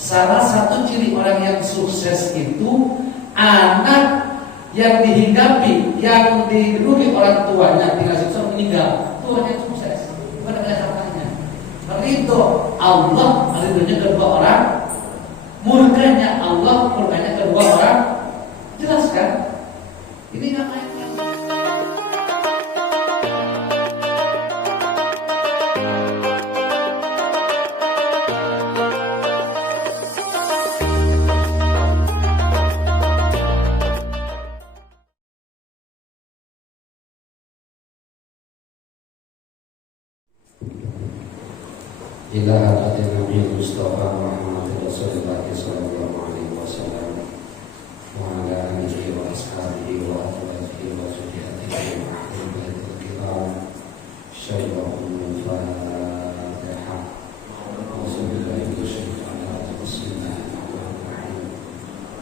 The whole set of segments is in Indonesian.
Salah satu ciri orang yang sukses itu anak yang dihinggapi, yang dirugi orang tuanya tinggal sukses meninggal, tuanya sukses, bukan ada hartanya. Karena itu Allah ridhonya kedua orang, murkanya Allah, murkanya kedua orang. Jelas kan? Ini namanya. Ila hadatin Nabi Mustafa Muhammad Rasulullah sallallahu alaihi wasallam wa ala alihi wa ashabihi wa azwajihi wa dzurriyyatihi wa ahli baitil kiram syai'un min Fatihah. Bismillahirrahmanirrahim. Bismillahirrahmanirrahim.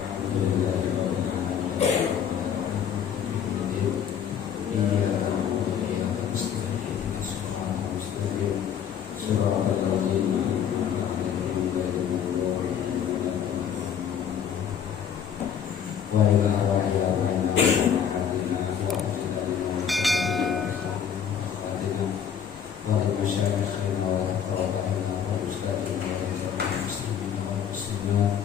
Alhamdulillahi rabbil alamin. Iyyaka na'budu wa iyyaka nasta'in. Ihdinas siratal mustaqim. Siratal ladzina an'amta 'alaihim ghairil maghdubi 'alaihim wa ila arwahina hadina wa hadina wa li masyayikhina wa aqrabina wa ustadina wa muslimina wa muslimat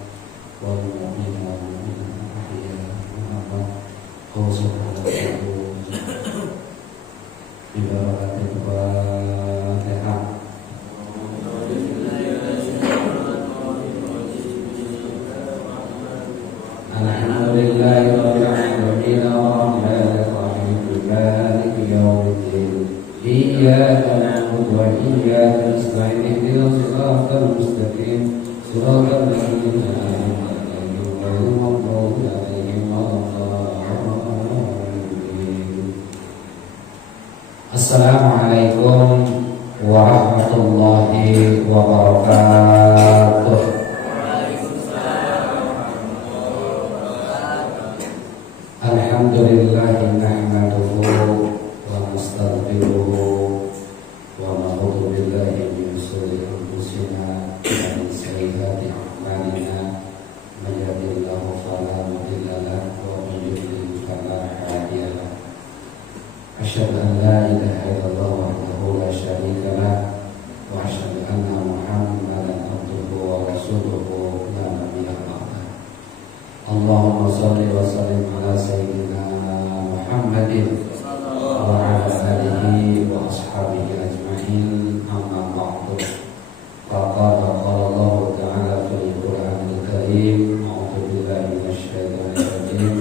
wal mu'minina wal mu'minat ahya'a wa amwat khususnya bi barakatil Fatihah. Alhamdulillahi rabbil alamin arrahmanir rahim maliki yaumiddin iyyaka na'budu wa iyyaka nasta'in ihdinas siratal mustaqim siratal ladzina an'amta 'alaihim ghairil maghdubi 'alaihim waladdallin. Assalamualaikum warahmatullahi wabarakatuh. Alhamdulillahi nahmaduhu wa nastaghfiruhu wa na'udzu billahi min shururi anfusina wa min sayyiati a'malina may yahdihillahu fala mudilla lahu wa may yudlil fala hadiya lahu. Asyhadu an la ilaha illallah wahdahu la syarika lahu wa asyhadu anna Muhammadan abduhu wa rasuluhu la nabiyya ba'dahu. Allahumma shalli wa sallim ala sayyidina Muhammadin wa ala alihi wa ashabihi ajma'in, amma ba'du. Faqad qala Allah ta'ala fil Qur'anil Karim, a'udzu billahi minasyaitonir rajim,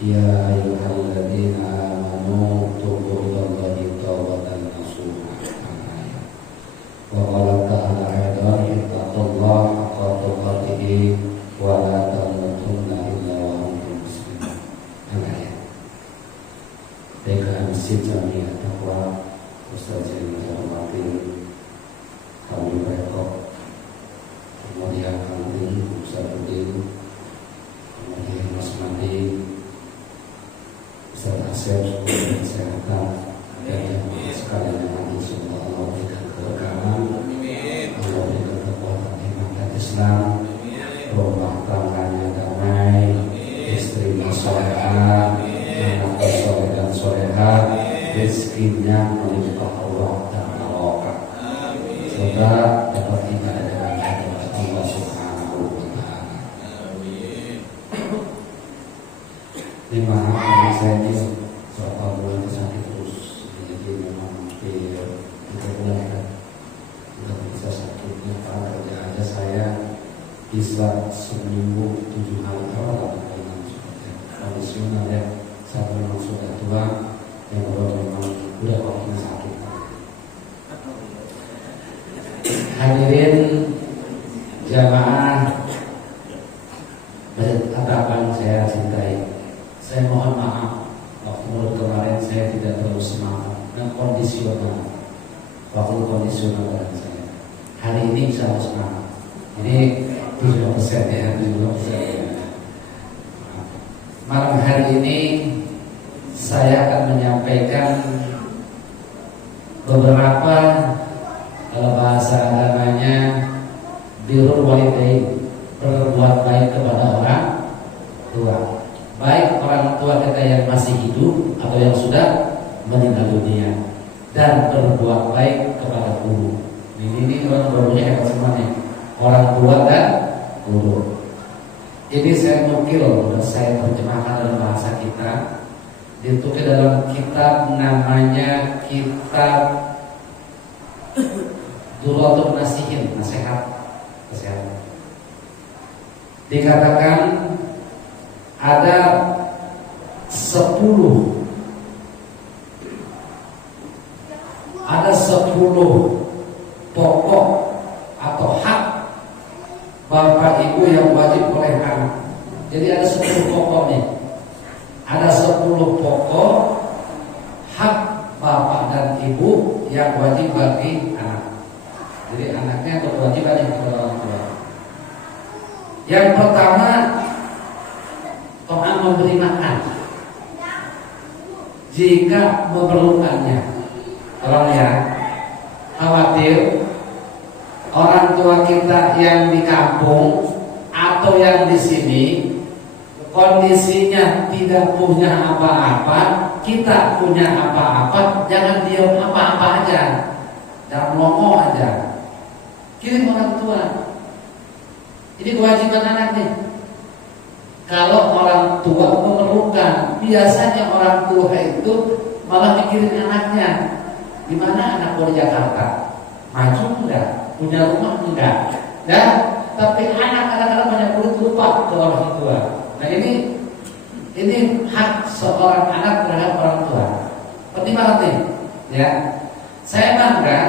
ya ayyuhalladzina amanu tubu ilallahi tawbatan nasuha. Wa qala ta'ala aidan ittaqullaha haqqa tuqatih wa la tamutunna illa wa antum muslimun. Al-ayat. Baiklah, Masjid Jamiah Taqwa Ustaz yang dihormati kami Rektor, kemudian kami Ustaz Udin, kemudian Mas Mandi, Ustaz Asep, kemudian Kesehatan, dan yang sekalian yang mati, semoga Allah berikan keberkahan, Allah berikan kekuatan iman dan Islam, rumah tangganya damai, istrinya solehah, anaknya soleh dan solehah, rezekinya melimpah Allah dan barokah. Semoga dapat ibadah dengan hadirat Allah Subhanahu wa Ta'ala. Di mana kami saya ini beberapa bulan sakit terus, jadi memang hampir 3 bulan kan sudah bisa sakitnya. Para kerja aja saya bisa seminggu 7 hari kalau dengan seperti kondisional ya. Saya memang sudah tua, yang baru memang udah waktunya sakit. Hadirin jamaah hadapan saya cintai, saya mohon maaf waktu kemarin saya tidak terlalu semangat dan kondisional. Waktu kondisional dengan saya. Hari ini bisa harus semangat. Ini 7% ya, 7%. Malam hari ini saya akan menyampaikan beberapa, kalau bahasa agamanya, birrul walidain, berbuat baik kepada orang tua, baik orang tua kita yang masih hidup atau yang sudah meninggal dunia, dan berbuat baik kepada guru. Ini orang barunya hebat semuanya, orang tua dan guru. Ini saya nukil, saya terjemahkan dalam bahasa kita, ditukil dalam kitab namanya kitab Duratul Nasihin, nasihat kesehatan. Dikatakan ada 10 pokok atau hak bapak ibu yang wajib oleh anak. Jadi ada 10 pokoknya. Ada 10 pokok hak bapak dan ibu yang wajib bagi anak. Jadi anaknya berkewajiban kepada orang tua. Yang pertama, Tuhan memberi makan jika memerlukannya. Tolong ya, khawatir orang tua kita yang di kampung atau yang di sini kondisinya tidak punya apa-apa, kita punya apa-apa, jangan diam apa-apa aja, jangan melongo aja. Kirim orang tua. Ini kewajiban anak nih. Kalau orang tua memerlukan, biasanya orang tua itu malah mikirin anaknya. Gimana anak gue di Jakarta? Maju enggak? Punya rumah enggak? Ya, tapi anak kadang-kadang banyak lupa ke orang tua. Nah ini hak seorang anak terhadap orang tua. Penting banget nih, ya. Saya bangga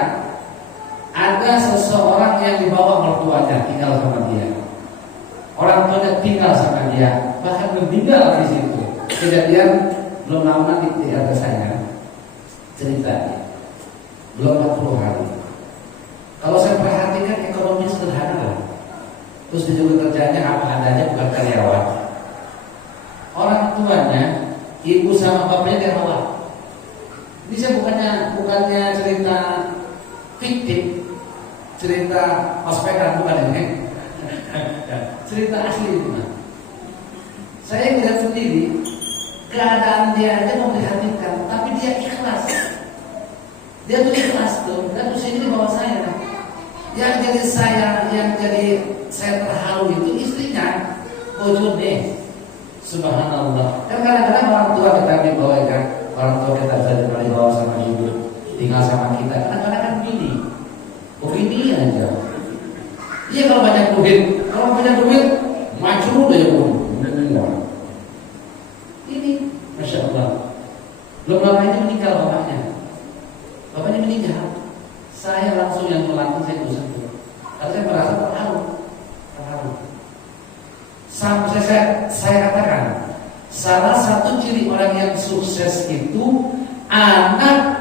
ada seseorang yang dibawa mertuanya tinggal sama dia. Orang tuanya tinggal sama dia, bahkan meninggal di situ. Kejadian belum lama di ada saya ceritanya. Belum 40 hari. Kalau saya perhatikan ekonominya sederhana lah. Terus dia juga kerjanya apa adanya, bukan karyawan. Orang tuanya, ibu sama bapaknya dirawat. Ini saya bukannya cerita fiktif, cerita hospital, bukan ini. Cerita asli itu. Saya lihat sendiri keadaan dia aja memprihatinkan, tapi dia ikhlas. Dia tuh ikhlas tuh, dan usia ini bawa saya. Yang jadi saya terharu itu istrinya, bojone. Subhanallah. Kan kadang-kadang orang tua kita dibawa kan, orang tua kita bisa dibawa sama ibu, tinggal sama kita. Kadang-kadang kan begini aja. Iya kalau banyak duit, maju udah ya pun. Ini, masya Allah. Belum lama ini meninggal bapaknya. Bapaknya meninggal. Saya langsung yang melatih saya itu sendiri. Karena saya merasa terharu. Sampai saya katakan, salah satu ciri orang yang sukses itu anak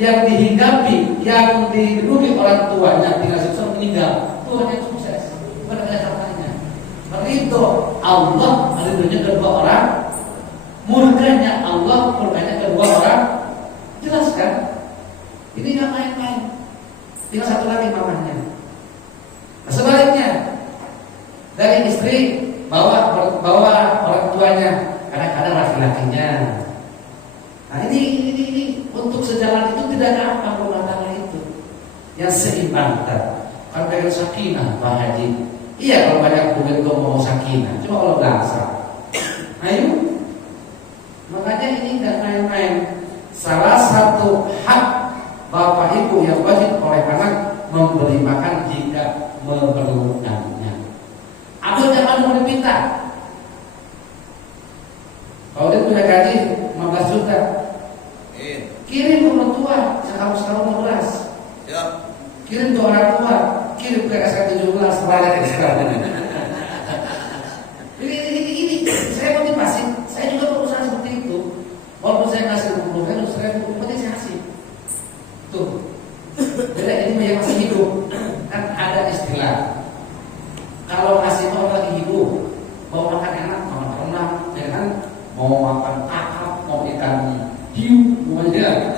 yang dihinggapi, yang dirugi orang tuanya tinggal sukses meninggal. Tuanya sukses, bukan ada hartanya. Ridho Allah, ridhonya kedua orang, murkanya Allah, murkanya kedua orang. Jelas kan? Ini nggak main-main. Tinggal satu lagi mamanya. Nah, sebaliknya dari istri bawa orang tuanya, kadang-kadang laki-lakinya. Nah ini untuk sejalan itu tidak gampang rumah tangga itu. Yang seimbang kan pengen sakinah, Pak Haji. Iya kalau banyak duit gue mau sakinah. Cuma kalau biasa, ayo. Makanya ini nggak main-main. Salah satu hak bapak ibu yang wajib oleh anak memberi makan jika memerlukannya. Atau jangan boleh minta. Kalau dia punya gaji 15 juta, kirim ke orang tua sekarang beras. Kirim ke orang tua, kirim ke SK17 balik ke sekarang. Ini saya motivasi. Saya juga berusaha seperti itu. Walaupun saya ngasih 20.000, saya penting saya kasih. Tuh. Jadi ini yang masih hidup. Kan ada istilah. Kalau ngasih orang lagi hidup, mau makan enak, makan renang, ya kan? Mau makan kakap, mau ikan hiu, semuanya.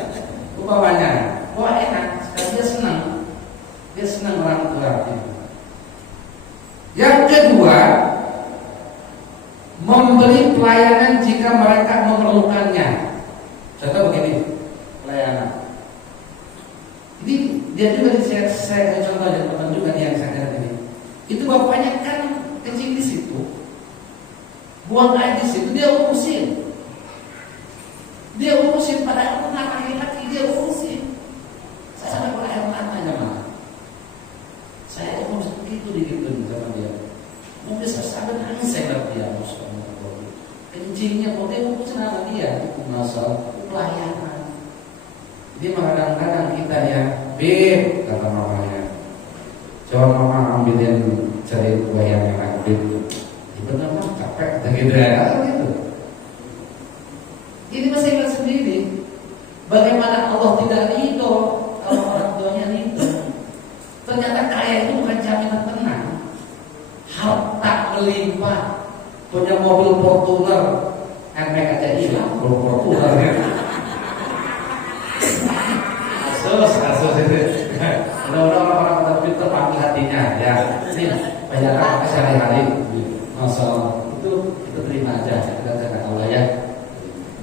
Umpamanya, wah enak, sekali dia senang orang tua itu. Yang kedua, memberi pelayanan jika mereka memerlukannya. Contoh begini, pelayanan. Ini dia juga saya contoh dari teman juga yang saya lihat ini. Itu bapaknya kan kencing di situ, buang air di situ, dia urusin pada anak laki-laki, dia urusin. Saya sampai pada air matanya malah. Saya harus begitu digituin sama dia. Mungkin saya sampai nangis saya lihat dia, masya Allah. Kencingnya mau dia urusin sama dia, itu masalah pelayanan. Jadi kadang-kadang kita ya, Beb, kata mamanya, coba mama ambilin cari kue yang enak, Beb. Benar mah capek, gitu ya, gitu. Ini masih ingat sendiri, bagaimana Allah tidak ridho kalau orang tuanya ridho. Ternyata kaya itu bukan jaminan tenang. Harta melimpah, punya mobil Fortuner, MPK aja hilang, belum Fortuner. Kasus itu. Mudah-mudahan orang-orang terpintar panggil hatinya, ya. Ini banyak apa sehari-hari. Masalah itu terima aja, kita jangan Allah ya.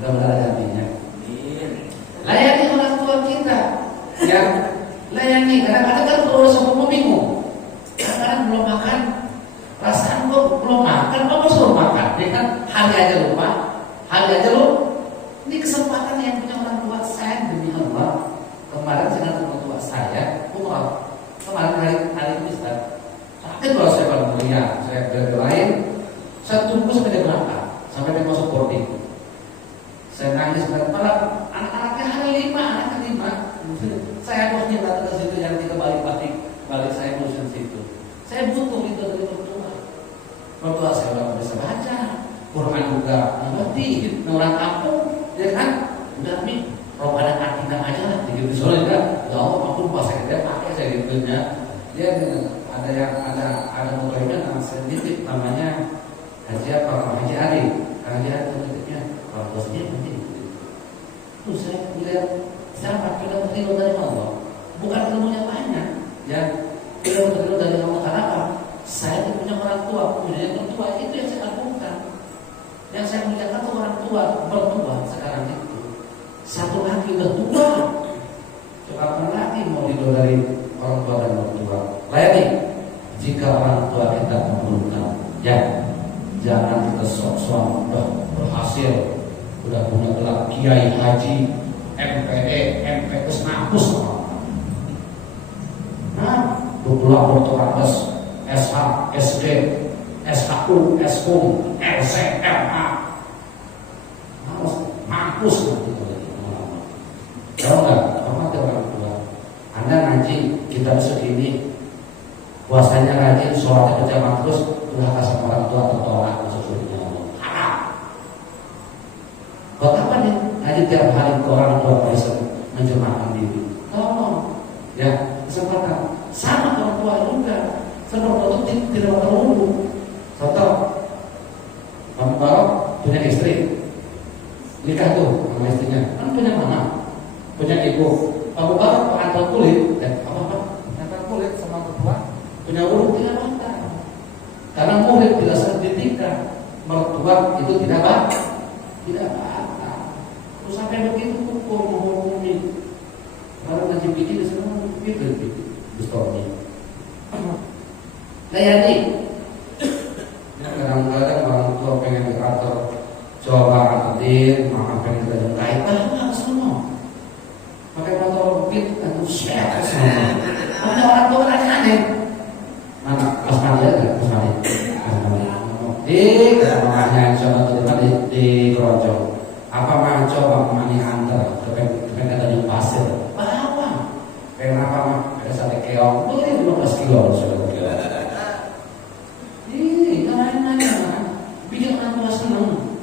Mudah-mudahan hatinya. Layani orang tua kita, ya. Layani. Kadang-kadang kan kalau semua bingung. Kadang-kadang belum makan, perasaan kok belum makan, kamu suruh makan. Dia kan hari aja lupa, hari aja lu. Ini kesempatan yang punya orang tua saya demi Allah. Kemarin saya dengan orang tua saya, kemarin hari ini sakit kalau saya baru kuliah, saya lain, saya tunggu sampai dia berangkat, sampai dia masuk boarding. Saya nangis malah anak-anaknya hari 5, anaknya 5. Saya harusnya datang ke situ yang kita balik saya ngurusin situ. Saya butuh itu dari mertua. Mertua saya udah bisa baca, Quran juga ngerti, orang kampung, ya kan? Udah nih, rokaat katinya aja lah, gitu soalnya kan. Ya Allah, aku pas saya pakai saya gitunya. Dia ada motornya nama sendiri, namanya Haji Ali. Haji Ali itu kalau bosnya penting. Terus saya lihat siapa kita terima dari Allah, bukan ilmunya banyak, ya. Kita terima dari Allah karena apa? Saya punya orang tua, punya orang tua itu yang saya lakukan. Yang saya muliakan itu orang tua, bertua sekarang itu. Satu lagi udah tua. Coba apa lagi mau ridho dari orang tua dan mertua? Layani jika orang tua kita memerlukan, ya. Jangan kita sok-sok udah berhasil, udah punya gelar kiai haji, MPE, MPS ngampus. Nah, gelar doktoratus, SH, SD, SHU, SHUM, LC, LA. Harus mampus nanti kalau enggak, hormati orang tua. Anda ngaji, kita segini, puasanya rajin, sholatnya berjamaah terus, udah kasih orang tua tertolak masuk surga Allah. Haram. Buat apa nih? Ngaji tiap hari ke orang tua bisa menjemahkan diri. Tolong, ya kesempatan. Sama orang tua juga. Seperti itu tidak perlu. Contoh, kamu bawa punya istri, nikah tuh sama istrinya, kan punya mana? Punya ibu. Kamu bawa pengantar kulit, pengantar kulit sama mertua, punya urut tidak batal. Karena murid tidak sertifikat, mertua itu tidak batal. Terus sampai begitu hukum menghukumi. Kalau ngaji bikin di sana gitu, distorsi. Layani. Kadang-kadang orang tua pengen diatur, coba adil, maka pengen kita jengkai, harus semua. Pakai motor begitu kan usia semua. Ada orang tua kan aneh. Mana Mas Mali ada? Mas Mali. Namanya coba di keroncong. Apa mah coba mani antar, kepen ada di pasir. Apa? Kenapa mah ada sate keong? Ini 15 kilo sudah. Ini nanya, bikin orang tua senang,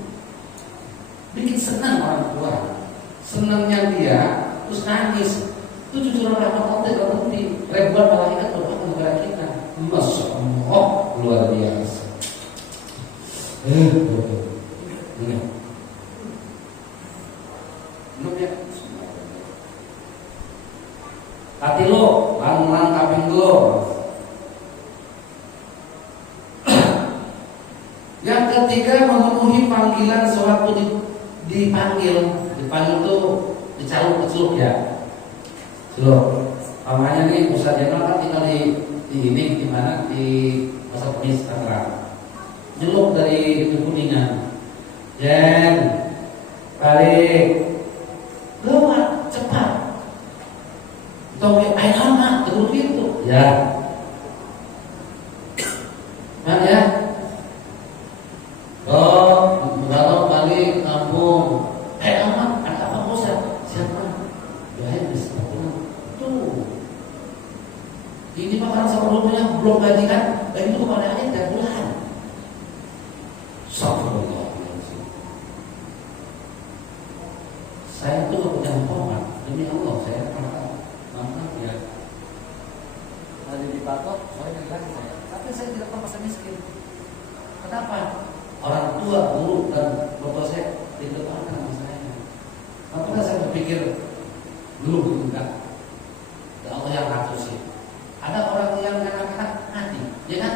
bikin senang orang tua. Senangnya dia, terus nangis. Itu jujur rahmat Allah tidak berhenti. Ribuan malaikat berdoa ke negara kita. Masya Allah, luar biasa. Hati lo, lang kaping lo. Yang ketiga, memenuhi panggilan sewaktu dipanggil itu diceluk ya. Celuk. Namanya nih Ustaz Jenal kan tinggal di mana di Pasar Kemis Tangerang. Celuk dari Kuningan. Jen, balik, lewat cepat. Tahu air lama terus gitu. Ya. Nah ya. Oh, kalau balik kampung, amat, ada apa Ustaz? Siapa? Ya, bisa pulang. Tuh. Ini makanan sebelumnya belum gaji kan? Dan itu kepada aja tiap bulan. Astagfirullahaladzim. Saya tuh gak punya hormat. Demi Allah, saya maaf ya. Tadi dipatok, saya bilang saya. Tapi saya tidak pernah pasal miskin. Kenapa? Orang tua, guru dan bapak saya didepankan sama saya. Apakah saya berpikir dulu gitu enggak? Ya Allah yang ngatur sih. Ada orang yang anak-anak mati, ya kan?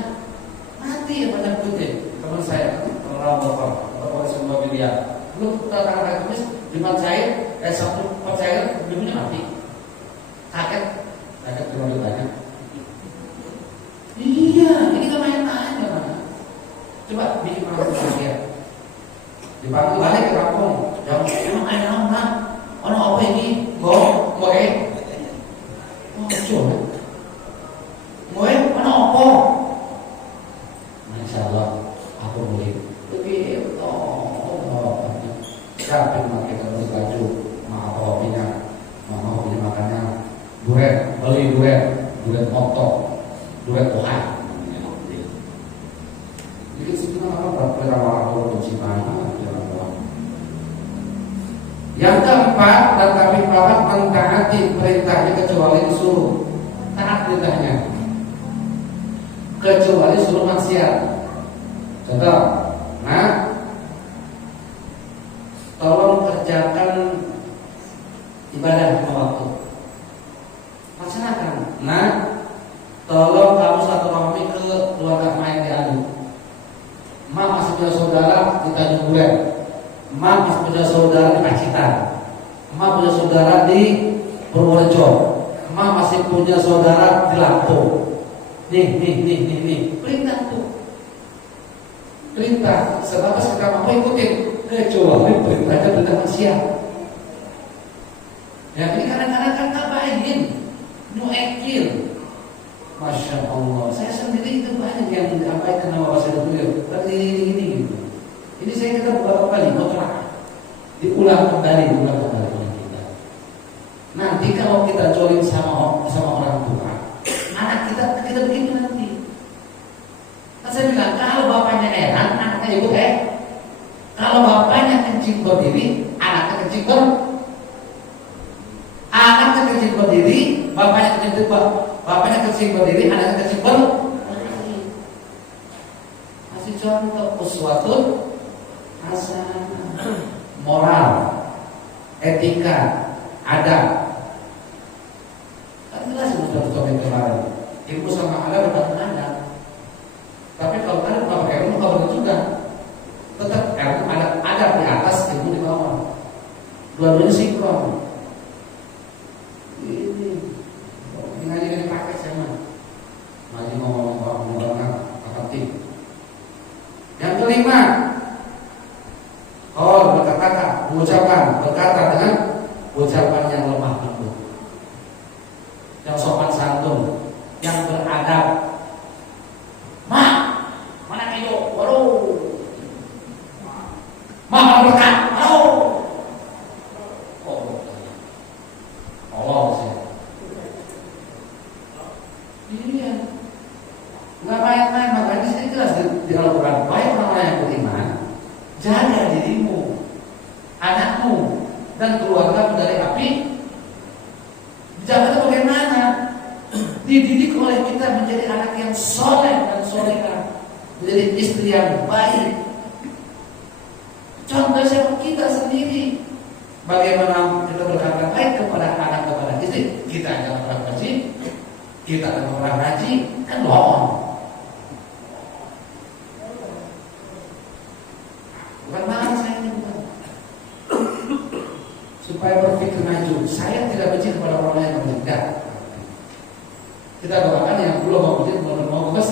Mati ya banyak putih. Teman saya, orang bapak semua miliar. Belum kata-kata kemis, Jumat cair, Sabtu cair, Minggunya mati. Kaget terlalu banyak. Iya, ini kan main-main kan? Coba bikin orang bahagia. Dipanggil balik ke kampung. Jawab, emang air lama. Orang apa ini? Go, moe. Oh, coba. Moe, mana apa? Masya Allah, aku boleh. Begitu. Siapa yang pakai terus baju? Maaf hobinya, hobi makannya. Duret, beli duret motor, duret pohon. Jadi sebenarnya berawal yang keempat, dan kami paham mentaati perintahnya kecuali disuruh. Taat perintahnya kecuali suruh maksiat. Contoh, tolong kerjakan ibadah lima waktu. Laksanakan. Tolong kamu silaturahmi ke keluarga main di Adu. Mak masih punya saudara di Tanjung Duren. Mak masih punya saudara di Pacitan. Mak punya saudara di Purworejo. Mak masih punya saudara di Lampung. Nih. Perintah tuh. Perintah. Sebab sekarang mau ikutin. Kecuali perintahnya perintah manusia. Ya ini kadang-kadang kan ngapain? Nuekil. Masya Allah. Saya sendiri itu banyak yang disampaikan sama Bapak beliau. Tadi ini gitu. Ini saya kira beberapa kali mutlak. Diulang kembali oleh kita. Nanti kalau kita join sama orang tua, anak kita begitu nanti. Kan saya bilang kalau bapaknya enak, anaknya juga kalau bapaknya kencing berdiri, anaknya kencing anaknya kencing berdiri, bapaknya kencing berdiri, anaknya kencing berdiri. Kasih contoh uswatun hasanah, moral, etika, adab. Kan jelas sudah yang kemarin. Ilmu sama adab bukan adab. Tapi kalau adab nggak pakai ilmu nggak benar juga. Tetap ilmu adab di atas, ilmu di bawah. Dua-duanya sinkron. Ini ngaji ini pakai sama. Ngaji ngomong apa tim. Yang kelima, berkata dengan ucapan yang lemah lembut, yang sopan santun, yang beradab. Mana hidup? Waduh. Berkat. Allah sih. Iya. Nggak main-main, makanya saya jelas di Al-Quran. Baik orang-orang yang beriman, jaga dirimu, anakmu, dan keluarga dari api. Jaga bagaimana? Dididik oleh kita menjadi anak yang soleh dan soleha, menjadi istri yang baik. Contoh siapa kita sendiri. Bagaimana kita berkata baik kepada anak, kepada istri. Kita adalah orang haji, kita adalah orang haji, kan bohong. supaya berpikir maju. Saya tidak benci kepada orang yang meninggal. Kita doakan yang belum mau benci, belum mau bebas.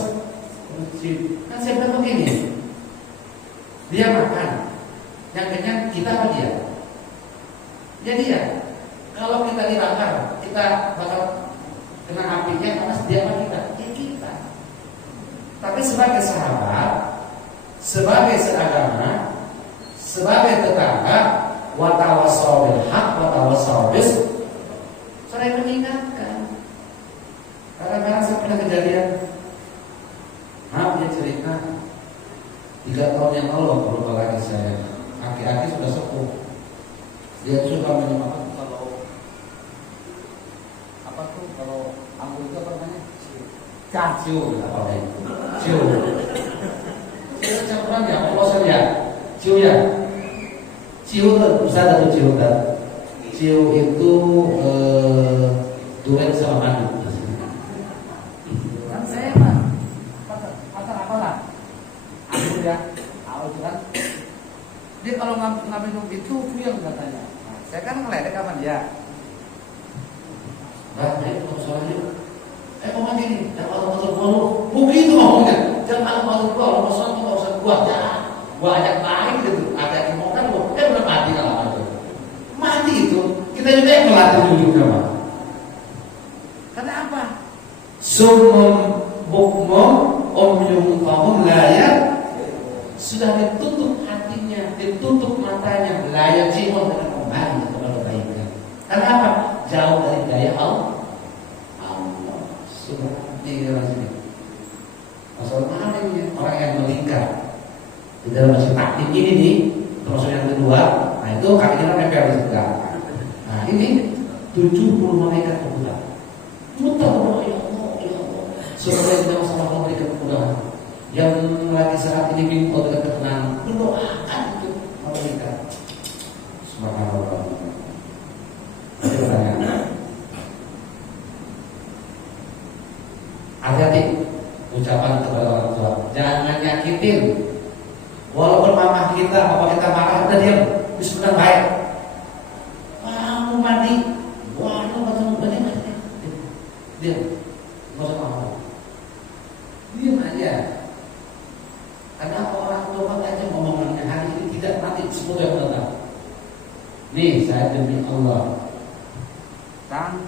Kan saya bilang begini, dia makan, yang kenyang kita apa dia? Jadi ya, kalau kita dibakar, kita bakal kena apinya, panas dia apa kita? Ya kita. Tapi sebagai sahabat, sebagai seagama, sebagai tetangga, watawassaw bil haq, watawassaw bis, saya mengingatkan. Kadang-kadang saya pernah kejadian, maaf dia cerita 3 tahun yang lalu waktu lupa lagi saya, aki-aki sudah sepuh, dia suka menyebabkan kalau anggur itu apa namanya? Ciu, apa namanya? Ciu. Saya campuran ya, kalau saya lihat ciu ya. Ciu itu bisa ada ciu kan? Ciu itu durian sama madu. Kan saya mah makan apa lah? Anggur ya, awal kan. Dia kalau ngambil itu puyeng katanya. Nah, saya kan ngeledek sama dia. Nah, itu soalnya, ngomong gini, jangan malu-malu gua lu, begitu ngomongnya, jangan malu-malu gua, lu masalah nggak usah gua, jangan, gua ajak lain gitu, ajak kimokan lu, udah mati lah itu, mati itu, kita juga yang melatih juga mah. Karena apa? Sumum bukmum omyum fahum layak, sudah ditutup hatinya, ditutup matanya, layak jiwa dengan kembali kepada kebaikan. Karena apa? Jauh dari daya Allah. Sudah di dalam sini. Masalah mana ini? Orang yang melingkar di dalam masjid taklim ini nih, termasuk yang kedua. Nah itu kakinya nempel di sebelah. Nah ini 70 malaikat bergerak. Muter berdoa ya Allah, ya Allah. Supaya kita sama-sama memberikan kemudahan. Yang lagi saat ini bingung dengan ketenangan, berdoakan itu malaikat. Subhanallah. Hati-hati ucapan kepada orang tua, jangan nyakitin. Walaupun mama kita, bapak kita marah, kita diam, bismillah baik. Kamu mandi, waduh macam begini, diam, nggak usah marah, diam aja. Karena orang tua aja ngomongnya hari ini tidak, nanti semoga yang datang. Nih saya demi Allah. Dan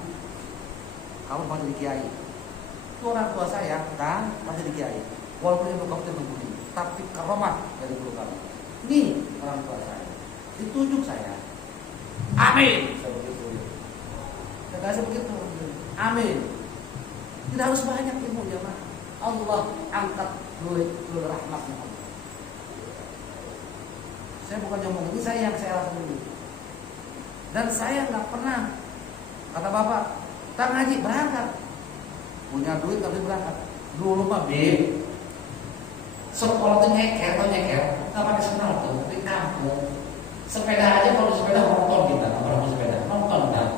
kamu mau jadi kiai, itu orang tua saya dan masih jadi kiai, walaupun itu kamu tidak berbudi, tapi karomah dari guru kami. Ini orang tua saya, ditunjuk saya. Amin. Saya kasih begitu. Amin. Tidak harus banyak ilmu ya Pak. Allah angkat dulu rahmatnya Allah. Saya bukan ngomong ini, saya yang saya lakukan dulu. Dan saya nggak pernah kata bapak, tak ngaji berangkat, punya duit tapi berangkat. Dulu mah sekolah tuh nyeker, nggak pakai sendal tuh, tapi kampung. Sepeda aja kalau sepeda nonton kita, kalau sepeda nonton kan.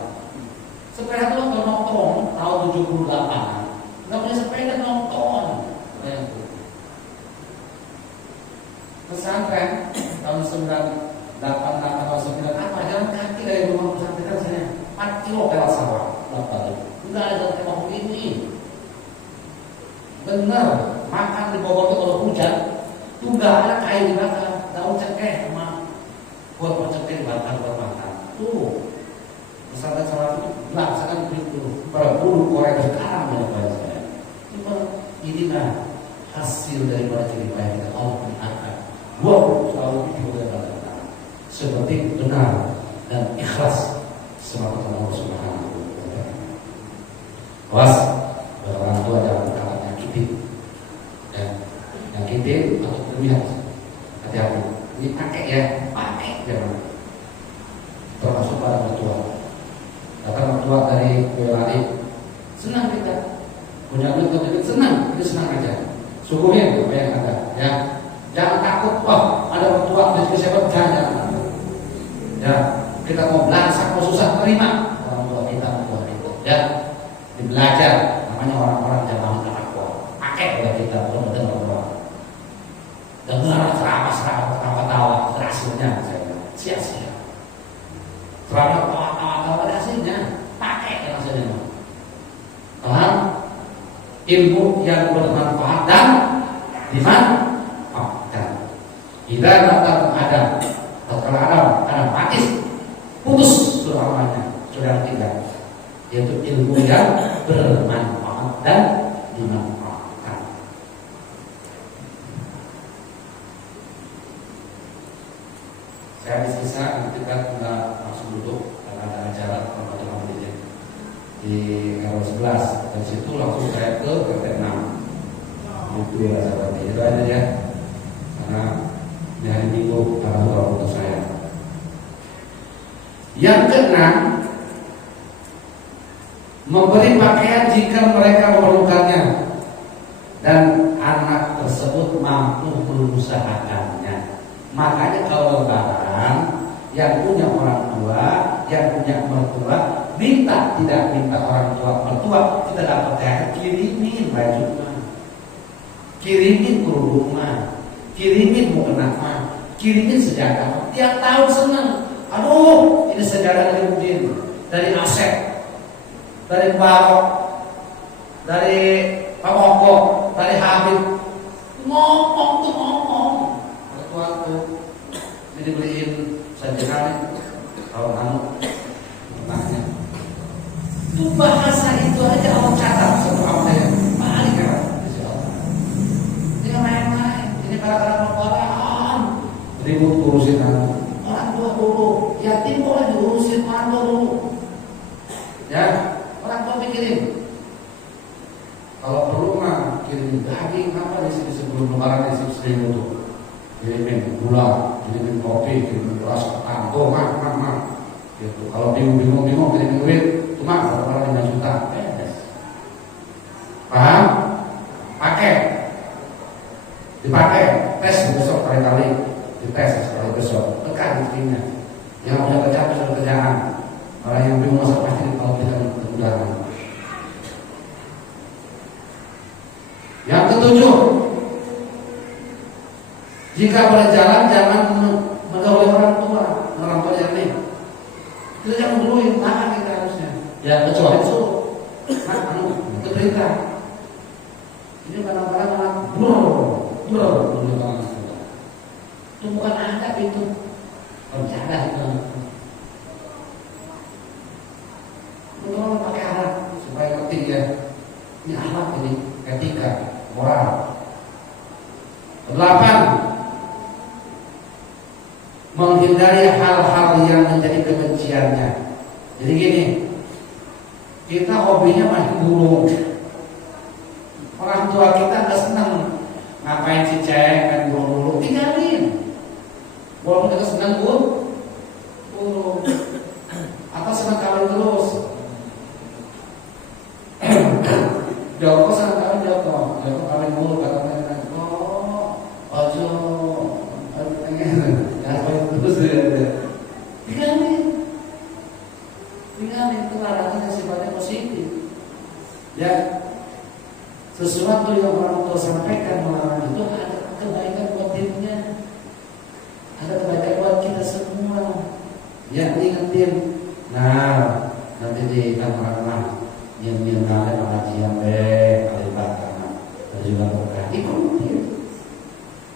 Sepeda tuh kalau nonton tahun 78, nggak punya sepeda nonton. Pesantren tahun 98 atau 9 apa jalan kaki dari rumah pesantren saya 4 kilo lewat sawah dapat nggak ada tembok ini benar. Makan di Bogor itu kalau hujan tuh nggak ada kayu dibakar, daun cengkeh sama buat cengkeh dibakar buat makan tuh. Pesantren sawah itu belaksangan begitu berburu korek sekarang ya saya. Cuma ini mah hasil daripada jerih payah kita Allah menangkan. Gua selalu pikir daripada seperti benar dan ikhlas semata Allah Subhanahu wa taala. Was, orang tua jangan kalah nyakitin. Ya, nyakitin atau berlebihan. Hati-hati. Ini pakai ya, pakai jangan. Termasuk pada mertua. Datang mertua dari Boyolali, senang kita. Punya duit tapi senang, kita senang aja. Syukurin apa yang ada, ya. Jangan takut, wah ada mertua rezeki siapa, jangan. Ya, kita mau belajar, mau susah terima orang tua kita, ya. Belajar, namanya orang-orang zaman takwa. Pakai buat kita, benar-benar orang. Dengar ceramah, ketawa, hasilnya saya sia-sia. Terhadap awal-awal pada hasilnya pakai ya maksudnya. Paham? Ilmu yang bermanfaat dan dimanfaatkan. Tidak datang Adam, tatkala Adam mati, putus selamanya. Sudah tidak, yaitu ilmu yang bermanfaat dan dimanfaatkan. Saya sisa nanti kita langsung duduk karena ada acara pembagian pendidikan di RW 11. Dari situ langsung saya ke RT 6. Itu ya sahabat, itu aja ya. Karena di hari Minggu para untuk saya. Yang keenam, memberi pakaian jika mereka memerlukannya dan anak tersebut mampu mengusahakannya. Makanya kalau lebaran yang punya orang tua, yang punya mertua, tidak minta orang tua mertua, kita dapat THR, kirimin baju mah, kirimin kerudung mah, kirimin mukena mah, kirimin sejadah. Tiap tahun senang. Aduh, ini sejadah dari Udin, dari Asep, dari Barok, dari Pak Moko, dari Habib. Ngomong tuh ngomong. Waktu jadi beliin sajadah kalau kamu nanya itu bahasa itu aja Allah catat semua saya balik ya ini main-main ini kadang-kadang orang ribut urusin orang tua dulu yatim boleh diurusin orang dulu ya orang tua pikirin kalau perlu mah kirim daging apa di sini sebelum lebaran di sini itu kirimin gula, kirimin kopi, kirimin beras, kantong, gitu. Kalau bingung kirimin duit, cuma berapa 5 juta, paham? Pakai, dipakai, tes besok kali-kali, dites sekali besok, tekan buktinya. Yang punya kerjaan bisa kerjaan, orang yang bingung masa pasti kalau kita kemudahan. Yang ketujuh, jika berjalan jangan menggauли orang tua yang lain. Kita jangan duluin tangan kita harusnya. Ya kecuali suruh. Itu perintah. Ini kadang-kadang anak itu bukan adab itu. Bercanda itu. Betul pakai alat supaya ngerti ya. Ini alat ini etika, moral. 8. Menghindari hal-hal yang menjadi kebenciannya. Jadi gini, kita hobinya main burung. Orang tua kita nggak senang ngapain si cewek main burung dulu, tinggalin. Walaupun kita senang burung, atau senang kawin terus. Joko senang kawin Joko kawin mulu kata mereka. Ojo. Tinggalin itu larangan yang sifatnya positif. Ya, sesuatu yang orang tua sampaikan melarang itu ada kebaikan buat dirinya, ada kebaikan buat kita semua. Ya, ingetin. Nah, nanti di kamar yang ada pengajian kalibat juga bukan.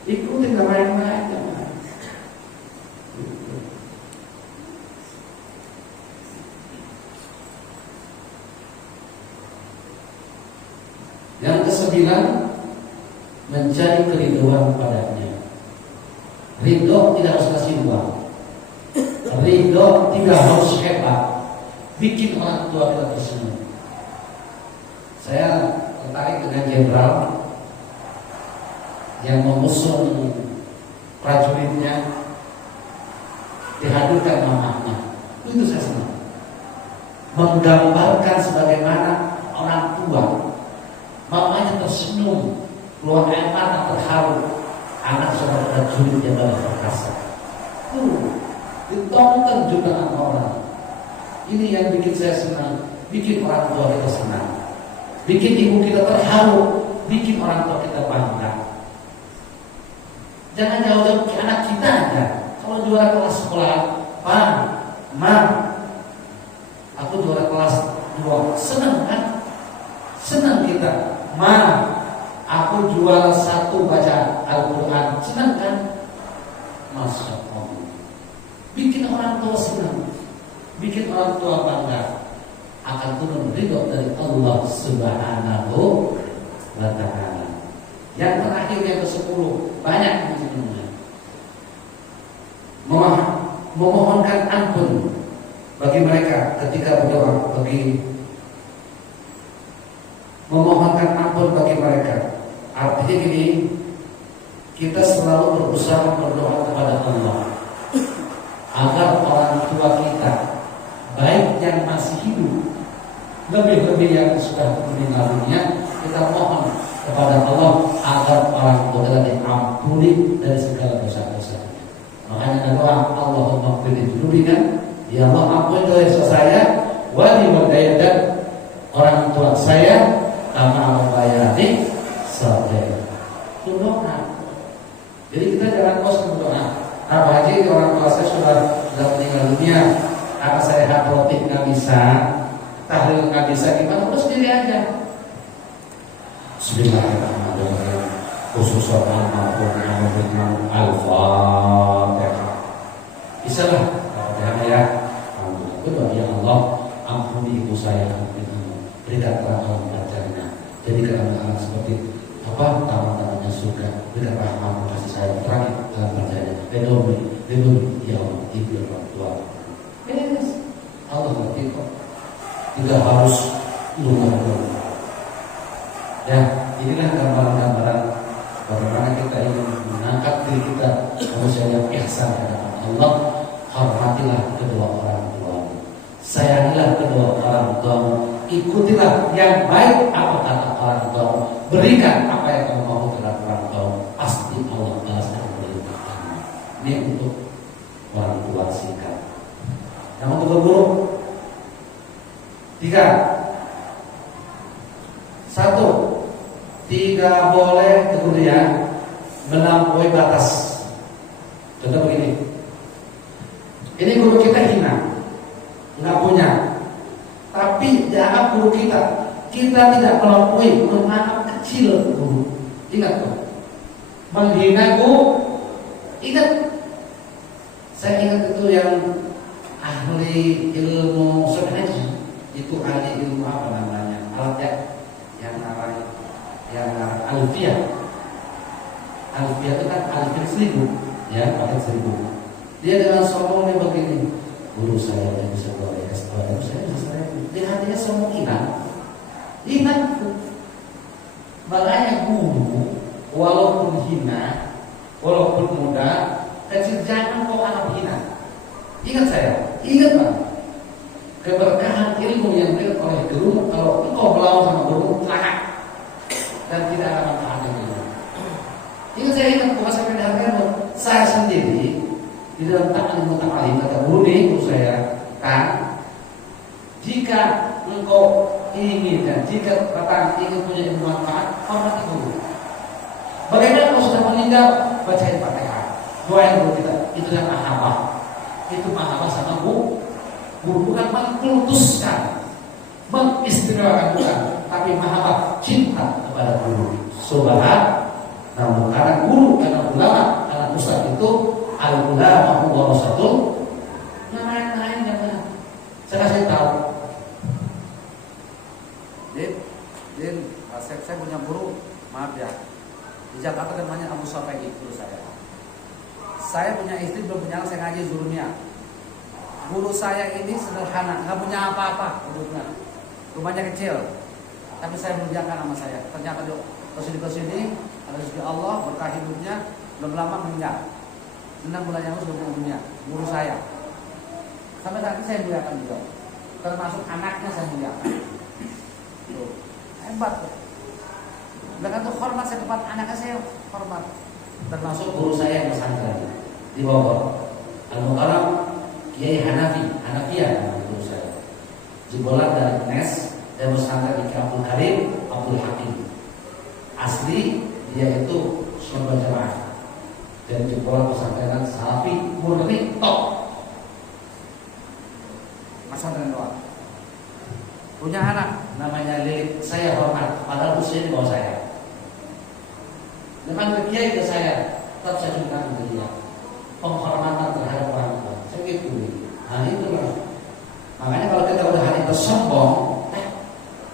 Ikutin nggak main-main. Yang ke-9, mencari keriduan padanya. Ridho tidak harus kasih uang. Ridho tidak harus hebat. Bikin orang tua kita tersenyum. Saya tertarik dengan jenderal yang mengusung prajuritnya dihadirkan mamahnya. Itu saya senang. Menggambarkan sebagaimana orang tua mamanya tersenyum, keluar air mata terharu, anak seorang prajurit yang berperkasa. Ditonton juga sama orang. Ini yang bikin saya senang, bikin orang tua kita senang, bikin ibu kita terharu, bikin orang tua kita bangga. Jangan jauh-jauh ke anak kita aja. Kalau juara kelas sekolah, Pak, Ma, aku juara kelas 2. Senang kan? Senang kita. Ma, aku juara 1 baca Al-Quran. Senang kan? Masya Allah. Bikin orang tua senang, bikin orang tua bangga. Akan turun ridho dari Allah Subhanahu wa Ta'ala. Yang terakhir yang ke-10, banyak sebenarnya. Memohonkan ampun bagi mereka ketika berdoa, memohonkan ampun bagi mereka. Artinya gini, kita selalu berusaha berdoa kepada Allah agar orang tua kita, baik yang masih hidup, lebih-lebih yang sudah meninggal dunia, kita mohon kepada Allah agar orang tua kita diampuni dari segala dosa-dosa. Makanya doa Allahumma qfir li dzunubina, ya Allah ampuni dosa saya, wali walidayya, dan orang tua saya, kama rabbayani shaghira. Itu doa. Jadi kita jangan bosan berdoa. Pak Haji, orang tua saya sudah meninggal dunia, karena saya hatrotik nggak bisa, tahlil nggak bisa, gimana? Udah sendiri aja. Bismillahirrahmanirrahim. Khususan al-Fatihah. Bisa lah, Al-Fatihah ya. Alhamdulillah ya Allah, ampuni ibu saya, berikan rahmat bacanya. Jadi anak-anak seperti taman-tamannya surga, berikan rahmat kasih sayang terakhir dalam bacanya. Redoni ya Allah, ibu orang tua. Beres. Allah ngerti kok. Tidak harus luar. Ya, inilah gambaran-gambaran bagaimana kita ingin mengangkat diri kita manusia yang ihsan kepada Allah. Hormatilah kedua orang tua, sayangilah kedua orang tua, ikutilah yang baik apa kata orang tua, berikan apa yang kamu mau terhadap orang tua, pasti Allah balas dan berlimpahkan. Ini untuk orang tua sikap. Yang untuk berguru, 3. 1. Tidak boleh kemudian melampaui batas. Contoh begini, ini guru kita hina, nggak punya, tapi dianggap guru kita tidak melampaui, menganggap kecil guru. Ingat tuh, menghina guru. Ingat, saya ingat itu yang ahli ilmu psikologi, itu ahli ilmu apa namanya, alat yang Alfiyah. Alfiyah itu kan Alfiyah 1000, ya, pakai 1000. Dia dengan sombongnya begini, guru saya yang bisa bawa S2, saya bisa. Dia hatinya sombong, ingat. Makanya guru walaupun hina, walaupun muda, kecil, jangan kau anak hina. Ingat Pak, keberkahan ilmu yang diberikan oleh guru, kalau engkau melawan sama guru, celaka dan tidak ada manfaatnya guru. Ingat bukan sampai dihargai, saya sendiri di dalam ta'lim muta'alim, kata guru saya kan, jika engkau ingin dan jika datang ingin punya ilmu manfaat, hormati guru. Bagaimana kalau sudah meninggal, bacain Fatihah, doain guru kita. Itu yang mahabah. Itu mahabah sama guru, bukan mengkultuskan, mengistimewakan, bukan, tapi mahabah, cinta kepada guru. Namun karena guru, karena ulama, karena ustaz itu al-ulama warasatul, yang lain jangan. Saya kasih tahu. Din, saya punya guru, maaf ya, di Jakarta namanya Abu Sofai, guru saya. Saya punya istri, belum punya anak, saya ngaji Zurunia. Guru saya ini sederhana, nggak punya apa-apa hidupnya, rumahnya kecil, tapi saya mengerjakan sama saya. Ternyata dia kesini, ada rezeki Allah, berkah hidupnya, belum lama meninggal. 6 bulan yang lalu sudah meninggal. Guru saya, sampai saat ini saya muliakan juga, termasuk anaknya saya muliakan. Tuh, hebat tuh. Dengan tuh hormat saya kepada anaknya, saya hormat. Termasuk guru saya yang pesantren di Bogor, Al-Mukarram Kiai Hanafiyah guru saya. Jebolan dari Nes dan pesantren di Abdul Karim, Abdul Hakim. Asli dia itu Sunnah Jamaah dan jebolan pesantren Salafi murni top. punya anak namanya Lilit, saya hormat, padahal usia di bawah saya. Memang kiai ke saya, tetap saya cungkan ke dia. Penghormatan terhadap orang tua, saya gitu. Nah itulah. Makanya kalau kita udah hari itu sombong,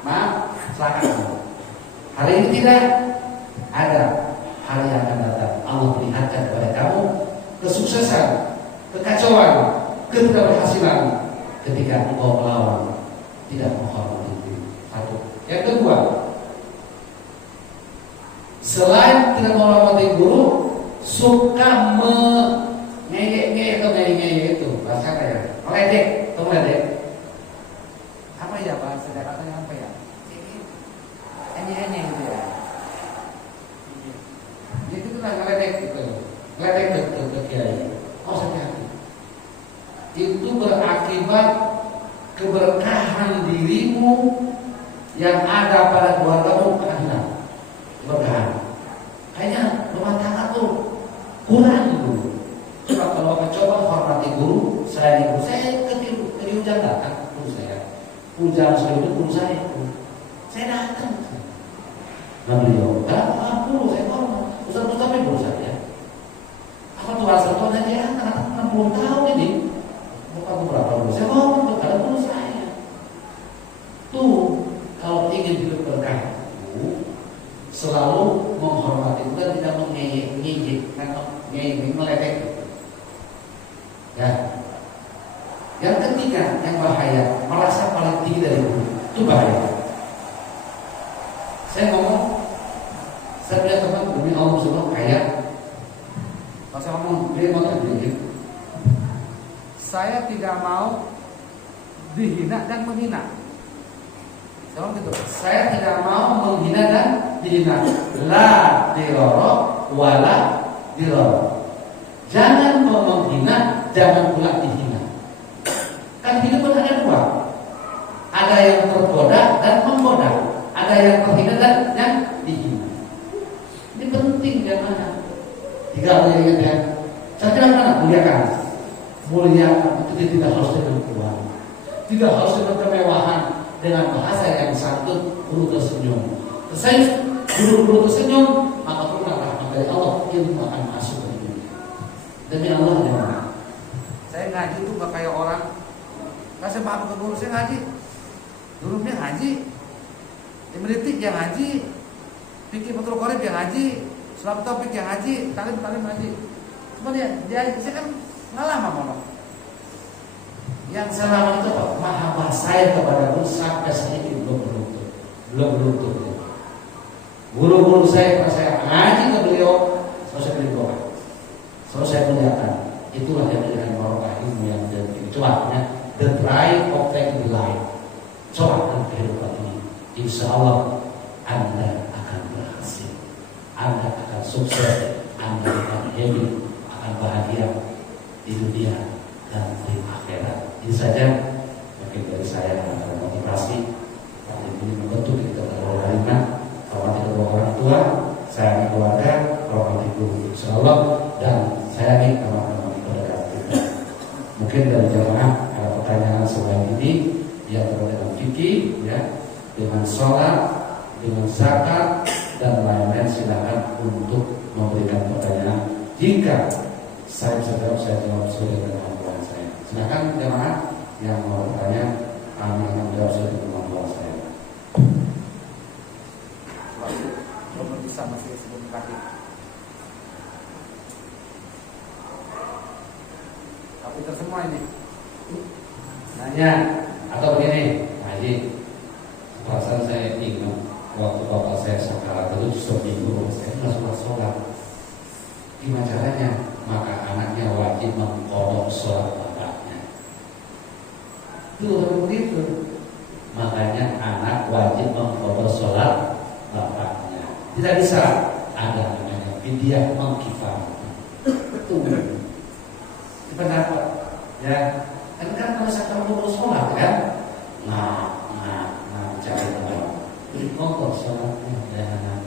maaf, silakan. Hari ini tidak ada, hari yang akan datang. Allah perlihatkan kepada kamu kesuksesan, kekacauan, ketidakberhasilan ketika engkau melawan tidak menghormati diri. Satu. Yang kedua, selain tidak menghormati guru, suka ngeyek atau ngeyek itu bahasa apa ya? Meledek, atau meledek. Apa ya bahasa Jakartanya apa ya? Enye gitu ya. Jadi itu lah ngeledek gitu, ngeledek ke kiai. Oh hati-hati. Itu berakibat keberkahan dirimu yang ada pada keluargamu akan hilang. Keberkahan. Kayaknya rumah tangga tuh kurang dulu. Coba kalau coba hormati guru, saya ke Ujang datang guru saya. Ujang saya itu guru saya. Saya datang. Nah beliau, guru saya hormat. Ustaz guru saya. Apa tuh asal tuh dia anak 60 tahun ini. Bukan beberapa guru saya hormat kepada guru saya. Tuh kalau ingin hidup berkah, selalu menghormati dan tidak mengejek atau meledek. Ya. Yang ketiga yang bahaya, merasa paling tinggi dari guru, itu bahaya. Saya punya teman demi Allah semua kaya. Pas saya ngomong dia mau terjadi, saya tidak mau dihina dan menghina. Gitu. Saya tidak mau menghina dan dihina. La diroro wala diroro. Jangan mau menghina, jangan pula dihina. Kan hidup ada dua. Ada yang tergoda dan menggoda. Ada yang terhina dan yang dihina. Ini penting jangan. Tiga ingat ya. Saya tidak pernah muliakan. Muliakan itu tidak harus dengan uang, tidak harus dengan kemewahan. Dengan bahasa yang santun, guru tersenyum. Selesai guru tersenyum, maka turunlah rahmat dari Allah, ilmu akan masuk ke dunia. Demi Allah jangan. Saya ngaji itu gak kayak orang. Kasih paham ke guru saya ngaji. Gurunya ngaji. Imritik yang ngaji. Fikih Fathul Qorib yang ngaji. Sulam Topik yang ngaji. Talim ngaji. Cuma dia saya kan ngalama mono. Yang selama itu maha saya kepada guru sampai saat ini belum beruntung. Guru-guru saya pas saya ngaji ke beliau, saya beri doa, saya muliakan. Itulah yang menjadikan barokah ilmu yang jadi. Coba ya, the drive of taking life. Coba kehidupan ini, insya Allah Anda akan berhasil, Anda akan sukses, Anda akan happy, akan bahagia di dunia dan di akhirat. Ini saja mungkin dari saya akan motivasi kali ini membentuk kita berharga, hormati kedua orang tua, sayangi keluarga, hormati guru, insyaallah, dan sayangi teman-teman ibadah kita. Mungkin dari jamaah ada pertanyaan selain ini yang terkait dengan fikih, ya, dengan sholat, dengan zakat dan lain-lain, silakan untuk memberikan pertanyaan. Jika saya bisa jawab, saya jawab sesuai dengan kemampuan saya. Silakan jemaah yang mau bertanya, kami akan jawab sesuai dengan kemampuan saya. Belum bisa masih sebelum kaki. Tapi tersemua ini. Nanya atau begini, Haji, perasaan saya ingat waktu bapak saya sakarat itu seminggu saya nggak sholat. Gimana caranya? Maka anaknya wajib mengkodok sholat bapaknya. Itu begitu. Makanya anak wajib mengkodok sholat bapaknya. Tidak bisa ada namanya fidyah mengkifar. Itu pendapat, ya. Kan pada saat kamu sholat kan, cari tempat. Mengkodok sholatnya jangan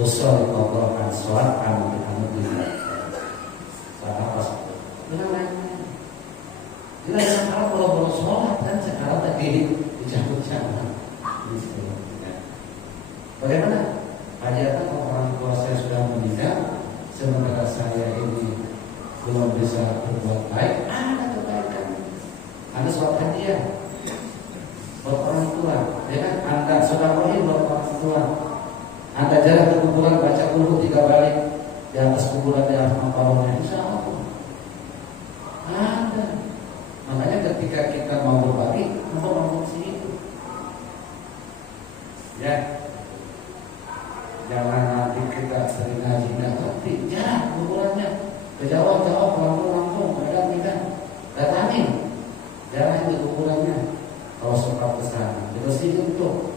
usul mengkodokkan sholat kamu tidak. Apa dengan lain-lain. Bila sekarang kalau sholat kan sekarang tadi dicabut-cabut. sementara saya ini belum bisa berbuat baik, ada kebaikan, ada suatu hadiah buat orang tua, ya kan? Anda sedekah buat orang tua, Anda jalan ke kuburan baca qul 3 balik di atas kuburan di atas makamnya, insya Allah ada. Makanya ketika kita mau berbagi, mau itu, ya. Jangan nanti kita sering ngaji nggak ngerti, jangan kuburannya jawab langsung, tidak datangin, jangan itu kuburannya. Kalau sempat kesana, bersihin tuh,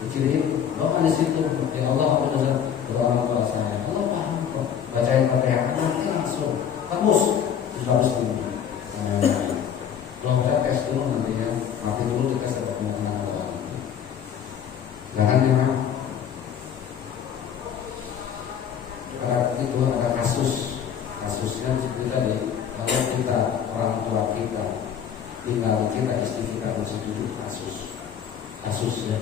kecilin, doa di situ. Ya Allah, aku doa orang tua saya. Allah paham kok. Bacain Fatihah nanti langsung tembus 100 ribu. Doa tes dulu nanti ya, mati dulu kita sedang mengenal doa. Jangan ya. Itu ada kasusnya seperti tadi. Kalau kita orang tua kita tinggal kita, istri kita masih duduk, kasus ya,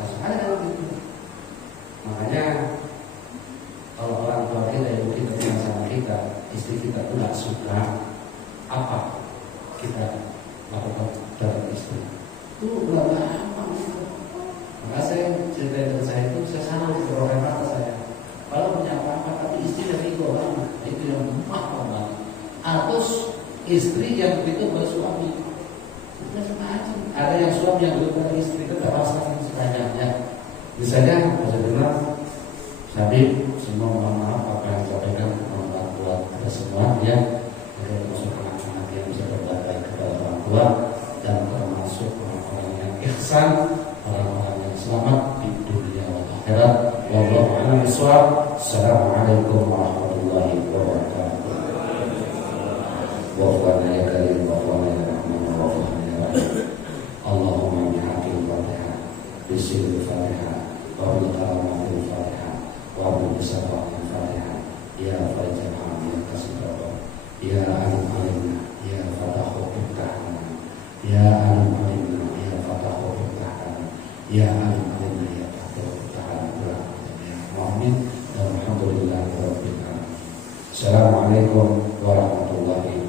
kasus ada gitu. Makanya kalau orang tua kita yang kita tinggal sama kita, istri kita tuh nggak suka, apa kita lakukan terhadap istri itu belum gampang gitu. Maka saya cerita dari saya itu, saya selalu diterorkan mata saya kalau punya apa-apa, tapi istri dari itu orang itu yang mahal banget. Atau istri yang begitu pada suami, macam-macam. Ada yang suami yang begitu pada istri, itu tidak masalah sebanyak. Misalnya, saya dengar, Habib semua mohon maaf apa yang disampaikan bermanfaat buat kita semua, ya. Agar termasuk anak-anak yang bisa berbuat baik kepada orang tua dan termasuk orang-orang yang ihsan, orang-orang yang selamat di dunia dan akhirat. Wallahu a'lam bishawab. Assalamualaikum warahmatullahi wabarakatuh. Waffaqna ya karim, waffaqna ya rahman, waffaqna ya rahim. Allahumma bihaqil Fatihah, bismil Fatihah, wa bil kalamil Fatihah, wa bil bisafaqil Fatihah. Ya Fajr ya Kasibah, ya alim alimna, ya Fatahu Ibtahana, ya alim alimna, ya Fatahu Ibtahana, ya alim alimna, ya Fatahu Ibtahana. Amin. Alhamdulillah. Assalamualaikum warahmatullahi wabarakatuh.